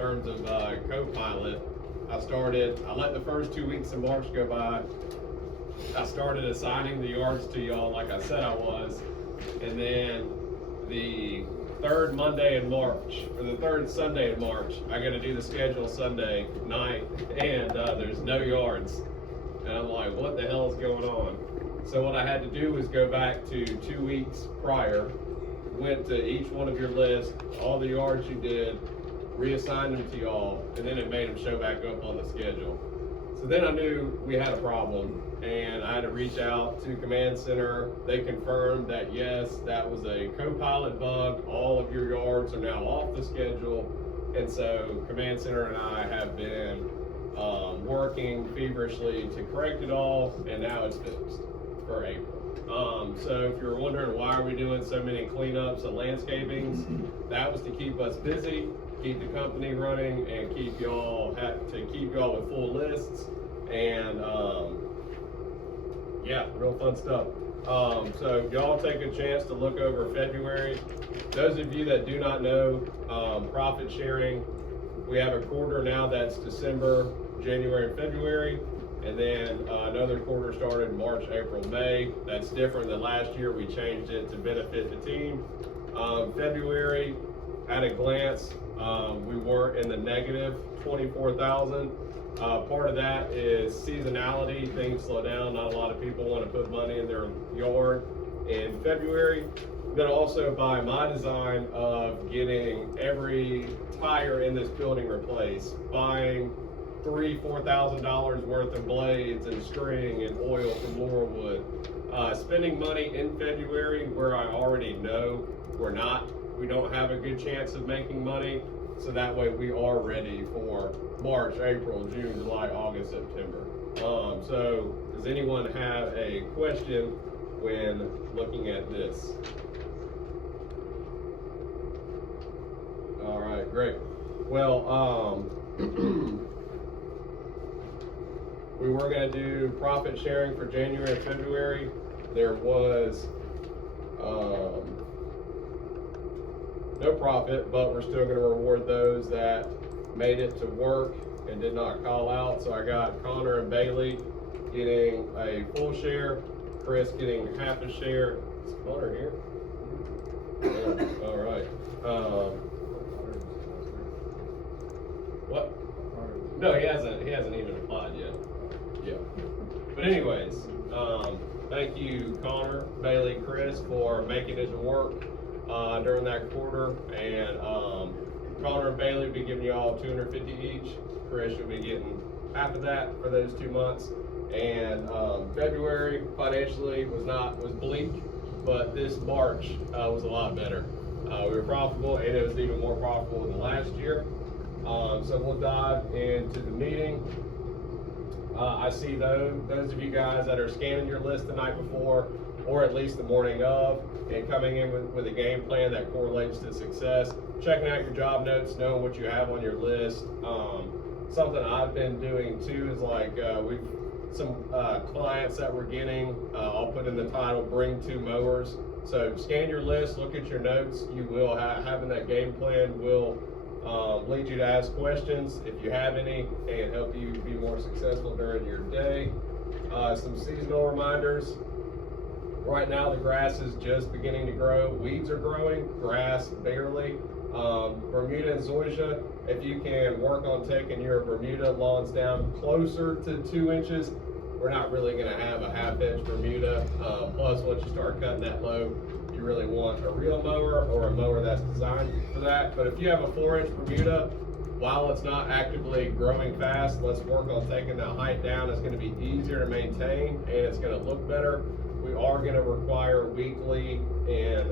terms of co-pilot, I let the first 2 weeks of March go by. I started assigning the yards to y'all like I said I was, and then the third Monday in March, or the third Sunday in March, I got to do the schedule Sunday night, and there's no yards. And I'm like, what the hell is going on? So what I had to do was go back to 2 weeks prior, went to each one of your lists, all the yards you did, reassigned them to y'all, and then it made them show back up on the schedule. So then I knew we had a problem, and I had to reach out to Command Center. They confirmed that yes, that was a co-pilot bug. All of your yards are now off the schedule, and so Command Center and I have been working feverishly to correct it all, and now it's fixed for April. So if you're wondering why are we doing so many cleanups and landscapings, that was to keep us busy, keep the company running, and keep y'all with full lists, and yeah, real fun stuff. So y'all take a chance to look over February. Those of you that do not know, profit sharing, we have a quarter now that's December, January, and February. And then another quarter started March, April, May. That's different than last year. We changed it to benefit the team. February, at a glance, we were in the negative 24,000. Part of that is seasonality. Things slow down. Not a lot of people want to put money in their yard in February. But also by my design of getting every tire in this building replaced, buying $3,000-4,000 worth of blades and string and oil from Laurelwood, spending money in February where I already know we don't have a good chance of making money, so that way we are ready for March, April, June, July, August, September. So does anyone have a question when looking at this? All right, great. Well, we were going to do profit sharing for January and February. There was no profit, but we're still going to reward those that made it to work and did not call out. So I got Connor and Bailey getting a full share, Chris getting half a share. Is Connor here? Yeah, all right. What? No, he hasn't even applied yet. Yeah. But anyways, thank you, Connor, Bailey, Chris, for making it to work during that quarter. And Connor and Bailey will be giving you all $250 each. Chris will be getting half of that for those 2 months. And February financially was bleak, but this March was a lot better. We were profitable, and it was even more profitable than last year. So we'll dive into the meeting. I see those of you guys that are scanning your list the night before, or at least the morning of, and coming in with a game plan that correlates to success, checking out your job notes, knowing what you have on your list. Something I've been doing too is like some clients that we're getting, I'll put in the title, bring 2 mowers. So scan your list, look at your notes. You will having that game plan will lead you to ask questions if you have any, and help you be more successful during your day. Some seasonal reminders. Right now the grass is just beginning to grow. Weeds are growing, grass barely. Bermuda and zoysia, if you can work on taking your Bermuda lawns down closer to 2 inches, we're not really going to have a half-inch Bermuda. Plus, once you start cutting that low, you really want a real mower or a mower that's designed for that. But if you have a 4-inch Bermuda, while it's not actively growing fast, let's work on taking the height down. It's going to be easier to maintain, and it's going to look better. We are going to require weekly in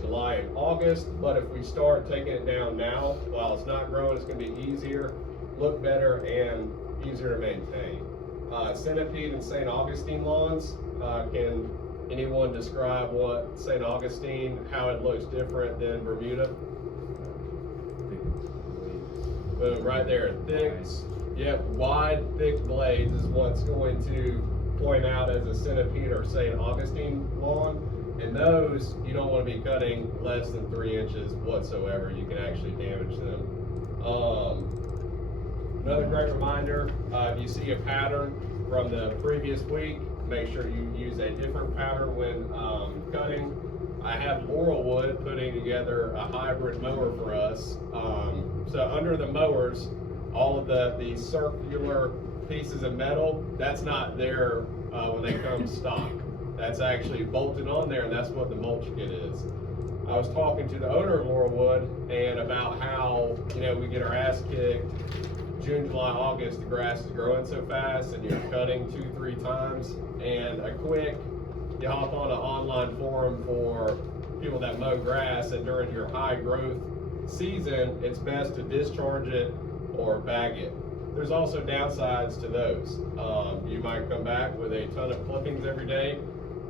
July and August, but if we start taking it down now, while it's not growing, it's going to be easier, look better, and easier to maintain. Centipede and St. Augustine lawns, can anyone describe what St. Augustine, how it looks different than Bermuda? Boom, right there, thick, yep, wide, thick blades is what's going to point out as a Centipede or St. Augustine lawn. And those, you don't want to be cutting less than 3 inches whatsoever. You can actually damage them Another great reminder, if you see a pattern from the previous week, make sure you use a different pattern when cutting. I have Laurelwood putting together a hybrid mower for us. So under the mowers, all of the circular pieces of metal, that's not there when they come stock. That's actually bolted on there, and that's what the mulch kit is. I was talking to the owner of Laurelwood and about how, we get our ass kicked June, July, August, the grass is growing so fast and you're cutting 2-3 times. And you hop on an online forum for people that mow grass, and during your high growth season, it's best to discharge it or bag it. There's also downsides to those. You might come back with a ton of clippings every day.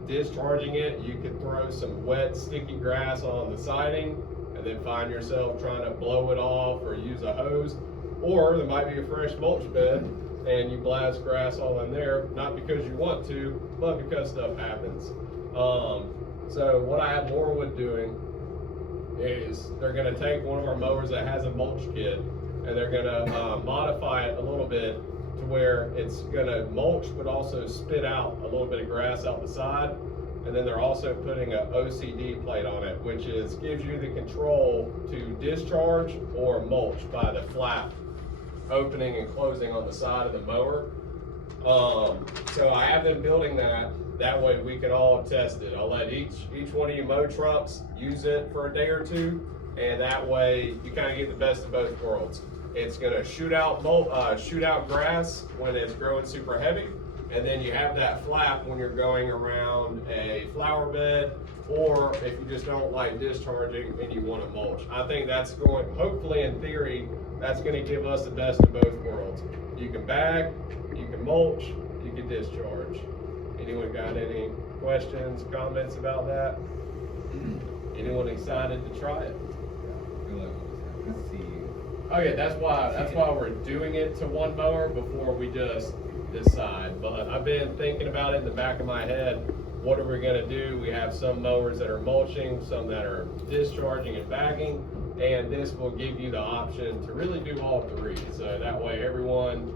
Discharging it, you could throw some wet, sticky grass on the siding and then find yourself trying to blow it off or use a hose. Or there might be a fresh mulch bed and you blast grass all in there, not because you want to, but because stuff happens. So what I have Laurelwood doing is they're gonna take one of our mowers that has a mulch kit and they're gonna modify it a little bit to where it's gonna mulch but also spit out a little bit of grass out the side. And then they're also putting a OCD plate on it, which gives you the control to discharge or mulch by the flap opening and closing on the side of the mower. So I have them building that way we can all test it. I'll let each one of you mow trucks use it for a day or two, and that way you kind of get the best of both worlds. It's gonna shoot out grass when it's growing super heavy, and then you have that flap when you're going around a flower bed, or if you just don't like discharging and you want to mulch. I think that's hopefully in theory, that's going to give us the best of both worlds. You can bag, you can mulch, you can discharge. Anyone got any questions, comments about that? Anyone excited to try it? Oh yeah, that's why we're doing it to one mower before we just decide. But I've been thinking about it in the back of my head. What are we gonna do? We have some mowers that are mulching, some that are discharging and bagging, and this will give you the option to really do all three. So that way everyone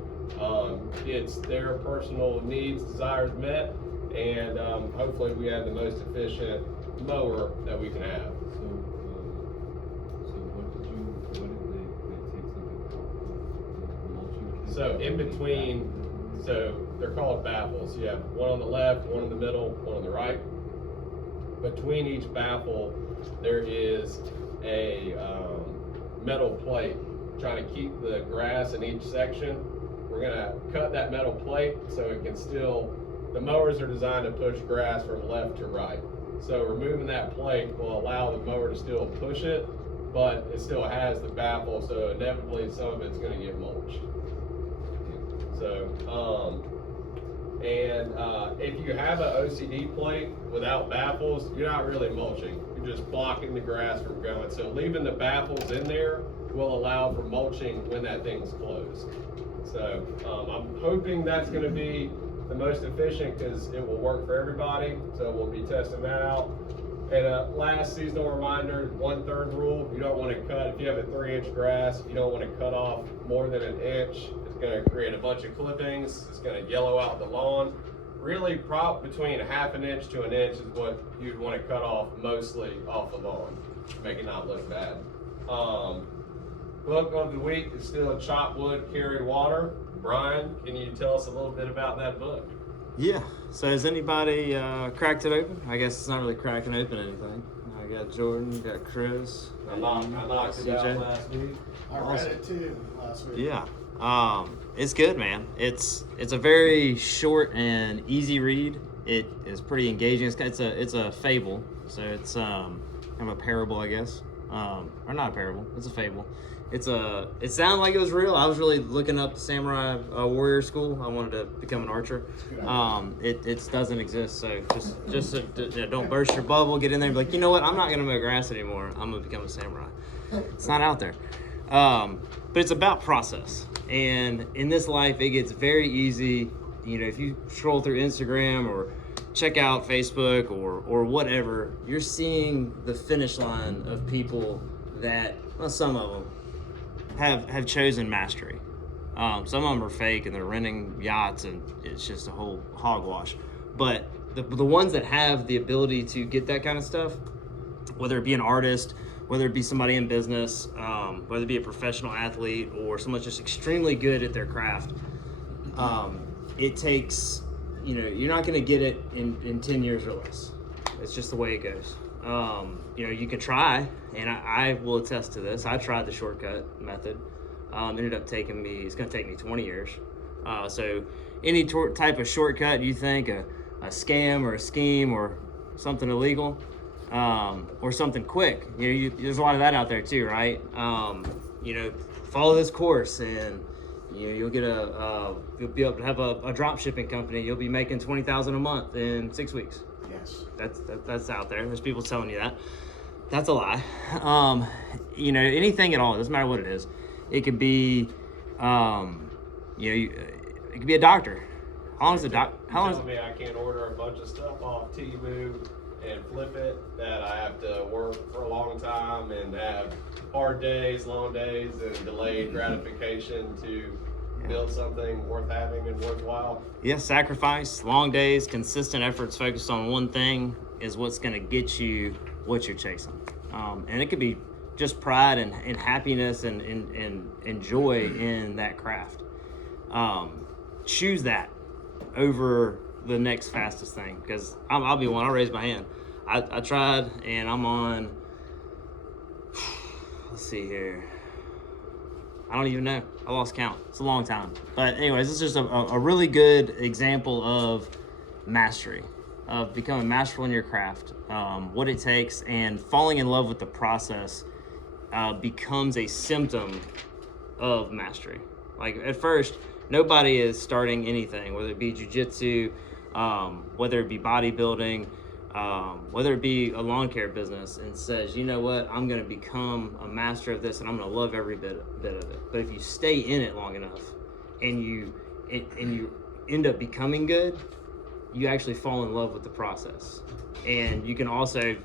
gets their personal needs, desires met, and hopefully we have the most efficient mower that we can have. So in between, so they're called baffles. You have one on the left, one in the middle, one on the right. Between each baffle, there is a metal plate trying to keep the grass in each section. We're gonna cut that metal plate so it can the mowers are designed to push grass from left to right. So removing that plate will allow the mower to still push it, but it still has the baffle, so inevitably some of it's gonna get mulched. So, if you have an OCD plate without baffles, you're not really mulching. You're just blocking the grass from going. So leaving the baffles in there will allow for mulching when that thing's closed. So I'm hoping that's going to be the most efficient because it will work for everybody. So we'll be testing that out. And last seasonal reminder, 1/3 rule, you don't want to cut, if you have a 3-inch grass, you don't want to cut off more than an inch. It's going to create a bunch of clippings. It's going to yellow out the lawn. Really, between 1/2 inch to an inch is what you'd want to cut off mostly off the lawn, make it not look bad. Book of the week is still Chop Wood, Carry Water. Brian, can you tell us a little bit about that book? Yeah, so has anybody cracked it open? I guess it's not really cracking open anything. I got Jordan, got Chris. I knocked it out last week. I read it too last week. Yeah, it's good, man. It's a very short and easy read. It is pretty engaging. It's a fable, so it's kind of a parable, I guess, or not a parable. It's a fable. It sounded like it was real. I was really looking up the samurai warrior school. I wanted to become an archer. It doesn't exist, so just don't burst your bubble. Get in there and be like, you know what? I'm not gonna mow grass anymore. I'm gonna become a samurai. It's not out there. But it's about process. And in this life, it gets very easy. You know, if you scroll through Instagram or check out Facebook or whatever, you're seeing the finish line of people that, well, some of them, have chosen mastery. Some of them are fake and they're renting yachts and it's just a whole hogwash. But the ones that have the ability to get that kind of stuff, whether it be an artist, whether it be somebody in business, whether it be a professional athlete or someone just extremely good at their craft, it takes, you're not going to get it in 10 years or less. It's just the way it goes. You can try, and I will attest to this. I tried the shortcut method. Ended up it's going to take me 20 years. So any type of shortcut you think, a scam or a scheme or something illegal, or something quick, there's a lot of that out there too, right? Follow this course and you'll get you'll be able to have a drop shipping company. You'll be making $20,000 a month in 6 weeks. Yes. That's out there. There's people telling you that. That's a lie. Anything at all. It doesn't matter what it is. It could be, it could be a doctor. How long is Telling me I can't order a bunch of stuff off Temu and flip it, that I have to work for a long time and have hard days, long days, and delayed gratification to build something worth having and worthwhile? Yes, sacrifice, long days, consistent efforts focused on one thing is what's going to get you what you're chasing. And it could be just pride and happiness and joy in that craft. Choose that over the next fastest thing, because I'll be one. I'll raise my hand. I tried, and I'm on, let's see here, I don't even know. I lost count. It's a long time. But anyways, this is just a really good example of mastery, of becoming masterful in your craft, what it takes, and falling in love with the process becomes a symptom of mastery. Like at first, nobody is starting anything, whether it be jiu-jitsu, whether it be bodybuilding, whether it be a lawn care business, and says, you know what, I'm going to become a master of this and I'm going to love every bit of it. But if you stay in it long enough and you end up becoming good, you actually fall in love with the process. And you can also,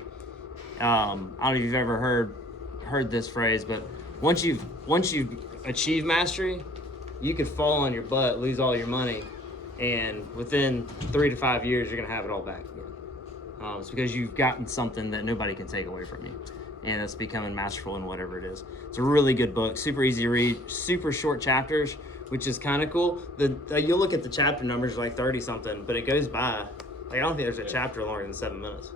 I don't know if you've ever heard this phrase, but once you've achieved mastery, you could fall on your butt, lose all your money, and within 3 to 5 years, you're gonna have it all back again. It's because you've gotten something that nobody can take away from you, and it's becoming masterful in whatever it is. It's a really good book, super easy to read, super short chapters, which is kind of cool. You'll look at the chapter numbers like 30 something, but it goes by. Like I don't think there's a chapter longer than 7 minutes.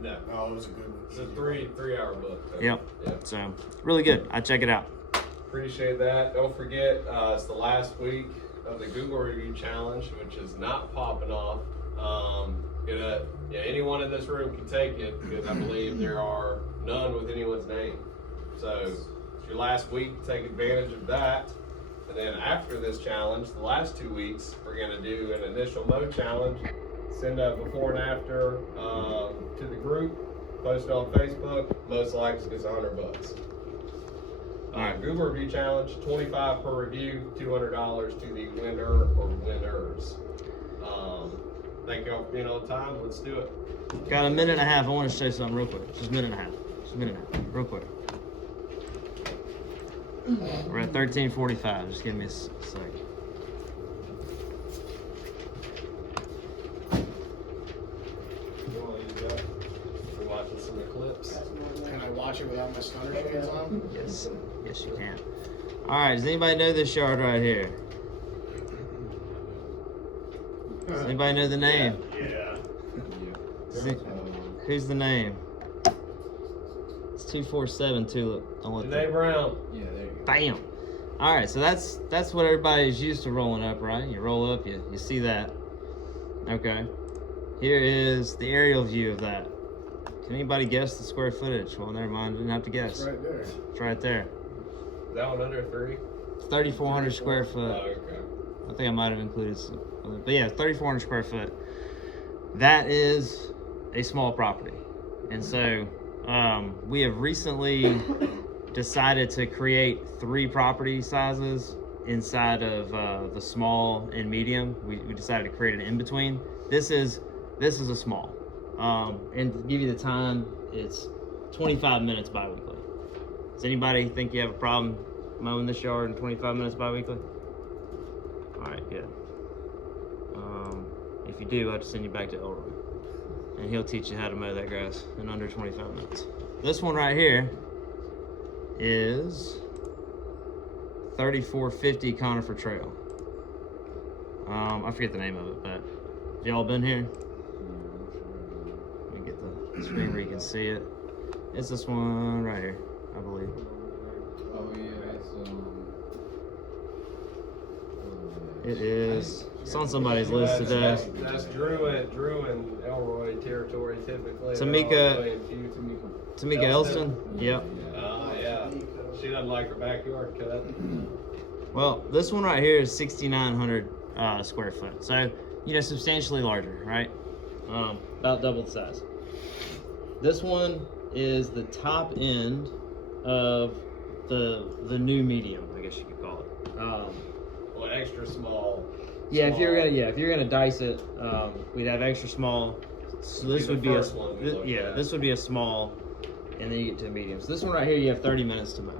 No. Oh, it was a good one. It's a 3-hour book. So, Yep. Yeah. So really good. I'd check it out. Appreciate that. Don't forget, it's the last week of the Google Review Challenge, which is not popping off. Anyone in this room can take it, because I believe there are none with anyone's name. So it's your last week. Take advantage of that. And then after this challenge, the last 2 weeks, we're going to do an initial mode challenge. Send a before and after to the group. Post it on Facebook. Most likes gets $100. Google Review Challenge, $25 per review, $200 to the winner or winners. Thank y'all for being on time. Let's do it. Got a minute and a half. I want to say something real quick. Just a minute and a half. Real quick. We're at 13:45. Just give me a sec. You want to use that? We're watching some eclipse. Can I watch it without my stunner shades on? Yes, you can. All right. Does anybody know this yard right here? Does anybody know the name? Yeah. Who's the name? It's 247 Tulip. Janae Brown. Yeah, there you go. Bam. All right, so that's what everybody's used to rolling up, right? You roll up, you see that. Okay. Here is the aerial view of that. Can anybody guess the square footage? Well, never mind. Didn't have to guess. It's right there. It's right there. Is that one under 3? 3,400 square Oh, foot. okay. I think I might have included some, but yeah, 3,400 square foot. That is a small property, and so we have recently decided to create 3 property sizes inside of the small and medium. We decided to create an in between. This is a small, and to give you the time, it's 25 minutes bi-weekly. Does anybody think you have a problem mowing this yard in 25 minutes bi-weekly? All right, good. If you do, I'll have to send you back to Elroy, and he'll teach you how to mow that grass in under 25 minutes. This one right here is 3450 Conifer Trail. I forget the name of it, but have y'all been here? Let me get the screen where you can see it. It's this one right here, I believe. Oh yeah, It is. It's on somebody's list today. That's Drew and Elroy territory typically. Tamika Elston. Yep. Yeah. She doesn't like her backyard cut. Well, this one right here is 6,900 square foot. So, substantially larger, right? About double the size. This one is the top end of the new medium, I guess you could call it. Well, extra small. Yeah, if you're gonna dice it, we'd have extra small. So this would be a this would be a small, and then you get to a medium. So this one right here, you have 30 minutes to mow.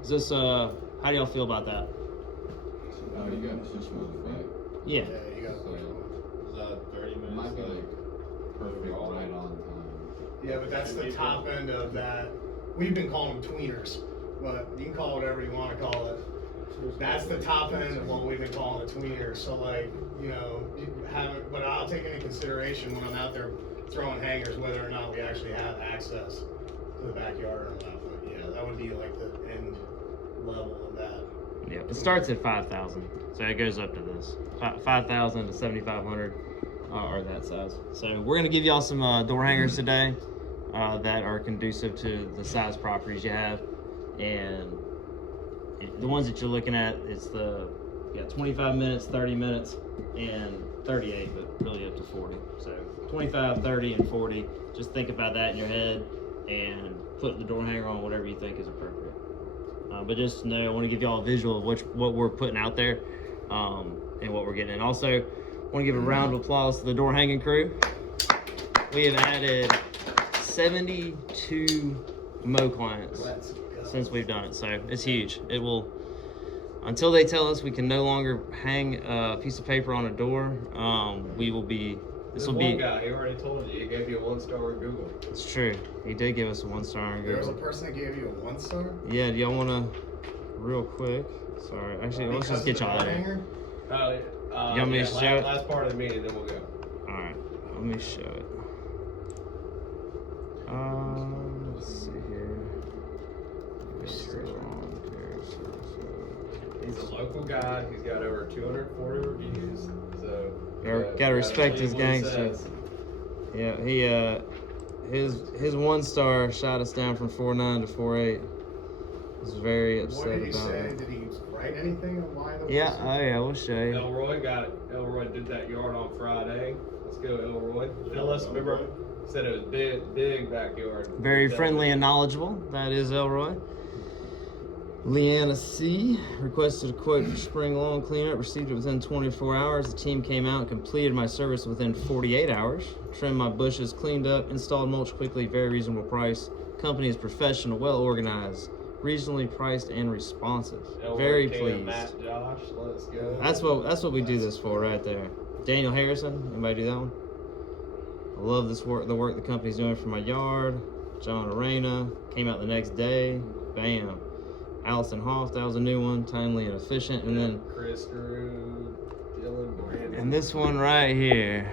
Is this how do y'all feel about that? Oh, you got two smooth, right? Yeah. Yeah, you got So, Is 30 minutes? might be like perfect right on time. Yeah, but that's the top end of that. We've been calling them tweeners, but you can call it whatever you want to call it. That's the top end of what we've been calling a tweener. So you haven't, but I'll take into consideration when I'm out there throwing hangers, whether or not we actually have access to the backyard or not. But yeah, that would be like the end level of that. Yeah. It starts at 5,000, so it goes up to this 5,000 to 7,500 are that size. So we're gonna give y'all some door hangers today that are conducive to the size properties you have, and the ones that you're looking at, it's 25 minutes, 30 minutes, and 38, but really up to 40. So 25, 30, and 40. Just think about that in your head and put the door hanger on whatever you think is appropriate. But just know, I want to give y'all a visual of what we're putting out there and what we're getting. And also, I want to give a round of applause to the door hanging crew. We have added 72 mow clients since we've done it, so it's huge. It will, until they tell us we can no longer hang a piece of paper on a door, we will be, this will be. One guy, he already told you, he gave you a 1-star in Google. It's true, he did give us a 1-star on There was a Google. person that gave you a 1-star. Yeah, do y'all want to, real quick, sorry, actually, let's just get y'all out of here. You want me to show it? Last part of the meeting, then we'll go. Alright, let me show it. Let's see here. He's a local guy. He's got over 240 reviews. So Gotta respect his believe what he gangster. says. Yeah, he his 1-star shot us down from 4.9 to 4.8. I was very What upset did he about say? that. Did he write anything on why the Yeah, 1-star? oh yeah, we'll show you. Elroy did that yard on Friday. Let's go, Elroy. Phyllis, remember, said it was big backyard. Very friendly and knowledgeable. That is Elroy. Leanna C. requested a quote for spring lawn cleanup. Received it within 24 hours. The team came out and completed my service within 48 hours. Trimmed my bushes, cleaned up, installed mulch quickly. Very reasonable price. Company is professional, well organized, reasonably priced, and responsive. Elroy, Very Cam, pleased. Matt, Josh, let's go. That's what we do this for right there. Daniel Harrison. Anybody do that one? I love this work. The work the company's doing for my yard. John Arena came out the next day. Bam. Allison Hoff, that was a new one, timely and efficient. And then Chris, Drew, Dylan, Brandon. and this one right here,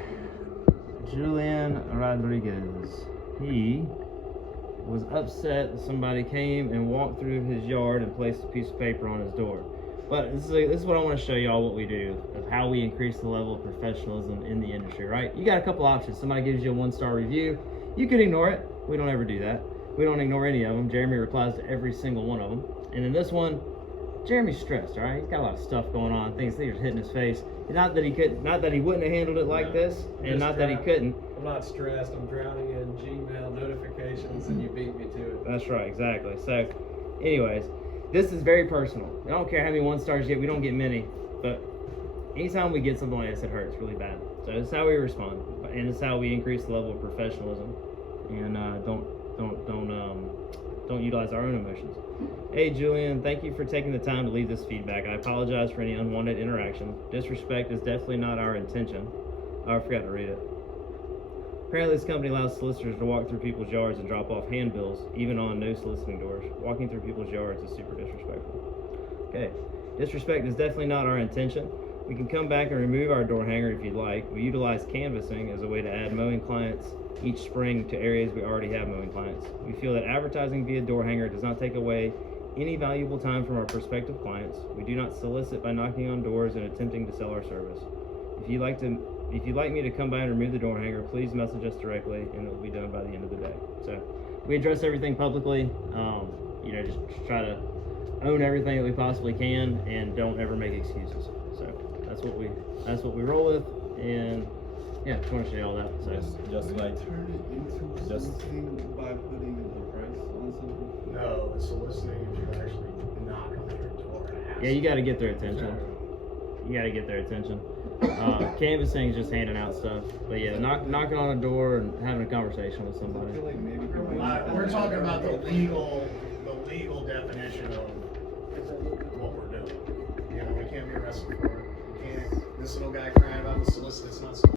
Julian Rodriguez. He was upset that somebody came and walked through his yard and placed a piece of paper on his door. But this is what I want to show y'all what we do, of how we increase the level of professionalism in the industry, right? You got a couple options. Somebody gives you a 1-star review. You could ignore it. We don't ever do that. We don't ignore any of them. Jeremy replies to every single one of them. And in this one, Jeremy's stressed, all right? He's got a lot of stuff going on, things are hitting his face. Not that he wouldn't have handled it like this, and not that he couldn't. I'm not stressed. I'm drowning in Gmail notifications, and you beat me to it. That's right, exactly. So, anyways, this is very personal. I don't care how many 1-stars you get. We don't get many, but anytime we get something like this, it hurts really bad. So it's how we respond, and it's how we increase the level of professionalism, and don't utilize our own emotions. Hey Julian, thank you for taking the time to leave this feedback. I apologize for any unwanted interaction. Disrespect is definitely not our intention. Oh, I forgot to read it. Apparently this company allows solicitors to walk through people's yards and drop off handbills, even on no soliciting doors. Walking through people's yards is super disrespectful. Okay, disrespect is definitely not our intention. We can come back and remove our door hanger if you'd like. We utilize canvassing as a way to add mowing clients each spring to areas we already have mowing clients. We feel that advertising via door hanger does not take away any valuable time from our prospective clients. We do not solicit by knocking on doors and attempting to sell our service. If you'd like me to come by and remove the door hanger, please message us directly and it will be done by the end of the day. So we address everything publicly. Just try to own everything that we possibly can and don't ever make excuses. So that's what we roll with, and yeah, just want to say all that. So Just like, Turn it into Just- something by putting a price on something? No, it's soliciting if you actually knock on their door and ask. yeah, you got to get their attention. You got to get their attention. Canvassing is just handing out stuff, but yeah, knocking on a door and having a conversation with I somebody. feel like maybe. We're talking about the legal definition of what we're doing. You know, we can't be arrested for it. We can't, this little guy crying about the solicit, it's not